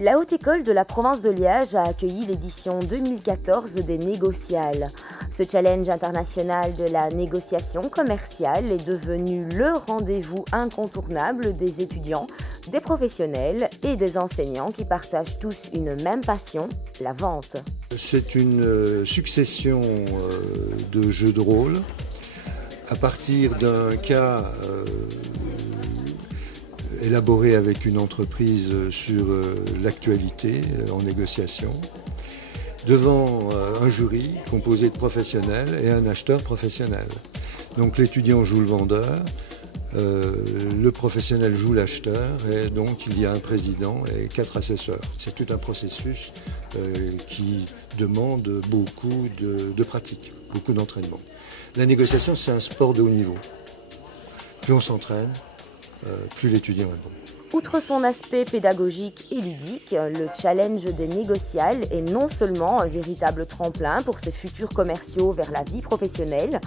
La Haute École de la province de Liège a accueilli l'édition 2014 des Négociales. Ce challenge international de la négociation commerciale est devenu le rendez-vous incontournable des étudiants, des professionnels et des enseignants qui partagent tous une même passion, la vente. C'est une succession de jeux de rôle à partir d'un cas élaboré avec une entreprise sur l'actualité en négociation, devant un jury composé de professionnels et un acheteur professionnel. Donc l'étudiant joue le vendeur, le professionnel joue l'acheteur et donc il y a un président et 4 assesseurs. C'est tout un processus qui demande beaucoup de pratique, beaucoup d'entraînement. La négociation, c'est un sport de haut niveau. Plus on s'entraîne, plus l'étudiant est bon. Outre son aspect pédagogique et ludique, le challenge des négociales est non seulement un véritable tremplin pour ses futurs commerciaux vers la vie professionnelle,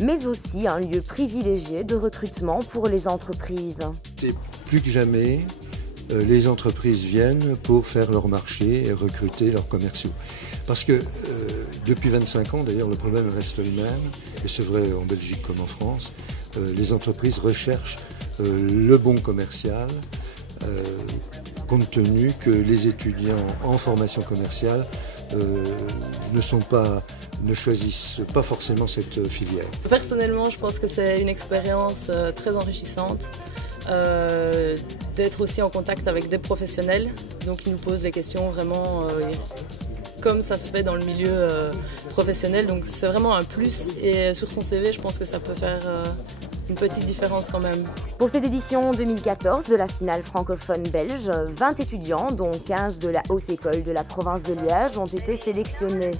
mais aussi un lieu privilégié de recrutement pour les entreprises. Et plus que jamais, les entreprises viennent pour faire leur marché et recruter leurs commerciaux. Parce que depuis 25 ans, d'ailleurs, le problème reste le même, et c'est vrai en Belgique comme en France, les entreprises recherchent le bon commercial, compte tenu que les étudiants en formation commerciale ne choisissent pas forcément cette filière. Personnellement, je pense que c'est une expérience très enrichissante. D'être aussi en contact avec des professionnels, donc ils nous posent les questions vraiment comme ça se fait dans le milieu professionnel, donc c'est vraiment un plus et sur son CV je pense que ça peut faire une petite différence quand même. Pour cette édition 2014 de la finale francophone belge, 20 étudiants, dont 15 de la Haute École de la province de Liège, ont été sélectionnés.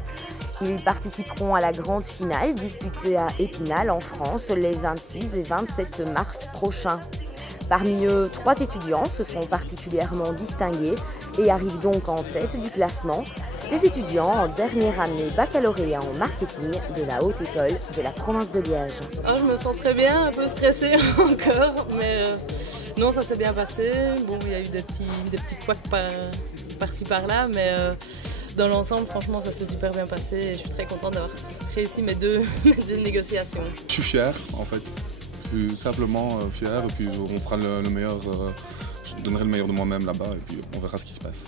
Ils participeront à la grande finale disputée à Épinal en France les 26 et 27 mars prochains. Parmi eux, 3 étudiants se sont particulièrement distingués et arrivent donc en tête du classement, des étudiants en dernière année baccalauréat en marketing de la Haute École de la province de Liège. Je me sens très bien, un peu stressée encore, mais non, ça s'est bien passé. Bon, il y a eu des petits couacs par-ci par-là, mais dans l'ensemble, franchement, ça s'est super bien passé et je suis très contente d'avoir réussi mes deux négociations. Je suis fier, en fait. Je suis simplement fier et puis on fera le meilleur, je donnerai le meilleur de moi-même là-bas et puis on verra ce qui se passe.